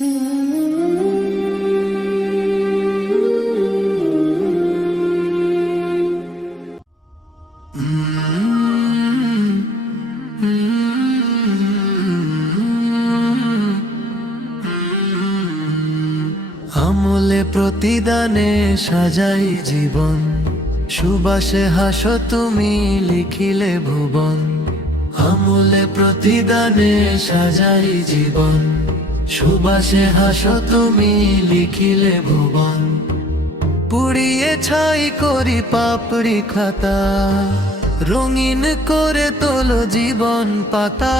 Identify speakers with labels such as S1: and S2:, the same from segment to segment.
S1: আমলে প্রতিদানে সাজাই জীবন। সুবাসে হাসো তুমি লিখিলে ভুবন। আমলে প্রতিদানে সাজাই জীবন। সুবাসে হাস তুমি লিখিলে ভুবন। পুড়িয়ে ছাই করি পাপড়ি খাতা। রঙিন করে তোলো জীবন পাতা।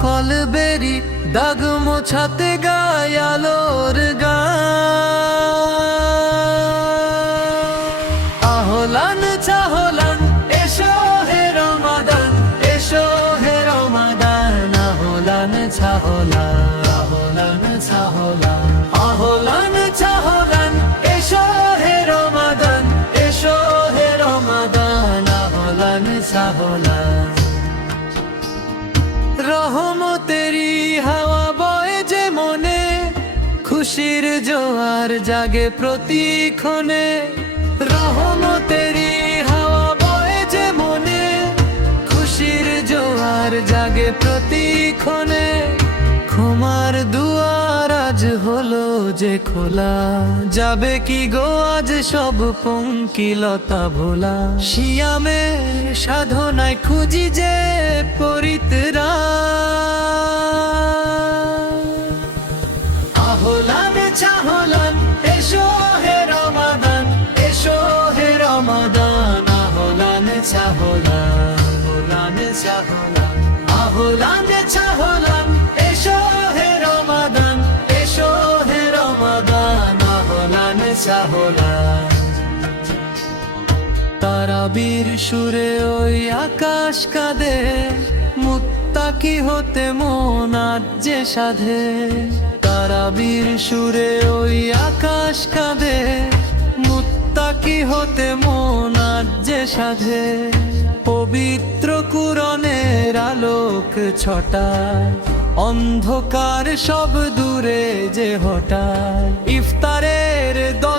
S1: কলবেরি দাগ মোছাতে গায় আলোর গা চাহলান রহমতেরি হাওয়া বয়ে যে মনে, খুশির জোয়ার জাগে প্রতিক্ষণে। রহমতেরি হাওয়া বয়ে যে মনে, খুশির জোয়ার জাগে প্রতিক্ষণে। ক্ষমার দুয়ার হলো যে খোলা। যাবে কি গো আজ সব পঙ্কিলতা ভোলা? শিয়ামে সাধনায় খুঁজি যে পরিতরা। আহলান চাহলান, এসো হে রমাদান, এসো হে রমাদান, আহলান চাহলান আহলান চাহলান আহলান চাহলান। চাহলান তারাবীর সুরে ওই আকাশ কাঁদে, মুত্তাকি হতে মন আজ যে সাধে। তারাবীর সুরে ওই আকাশ কাঁদে, মুত্তাকি হতে মন আজ যে সাধে। পবিত্র কুরনের আলোক ছটায়, অন্ধকার সব দূরে যে হঠাৎ ইফতারের দস্তর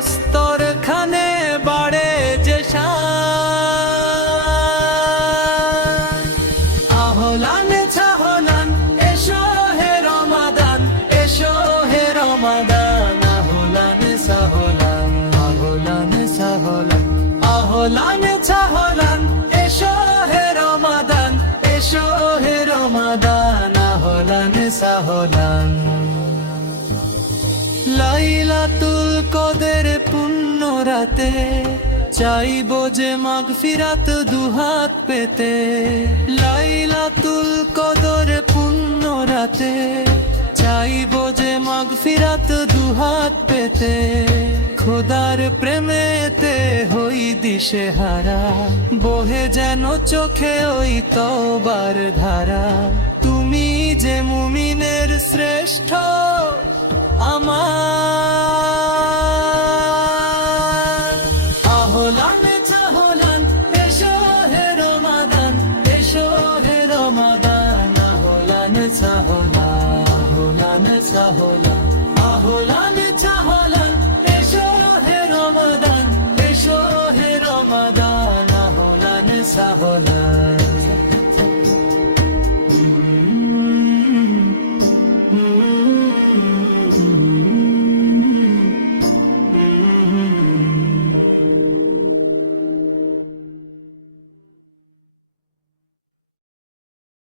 S1: আহলান চাহলান এসো হে রমাদান, এসো হে রমাদান, আহলান লাইলাতুল কদের পুণ্য রাতে, চাইব যে মাগফিরাত দুহাত পেতে। লাইলাতুল কদর পুণ্য রাতে, চাইব যে মাগফিরাত দুহাত পেতে। খোদার প্রেমেতে হই দিশে হারা বহে যেন চোখে ওই তবার ধারা। তুমি যে মুমিনের শ্রেষ্ঠ, আমার। আহলান চাহলান এসো হে রমাদান, এসো হে রমাদান, আহলান চাহলান আহলান চাহলান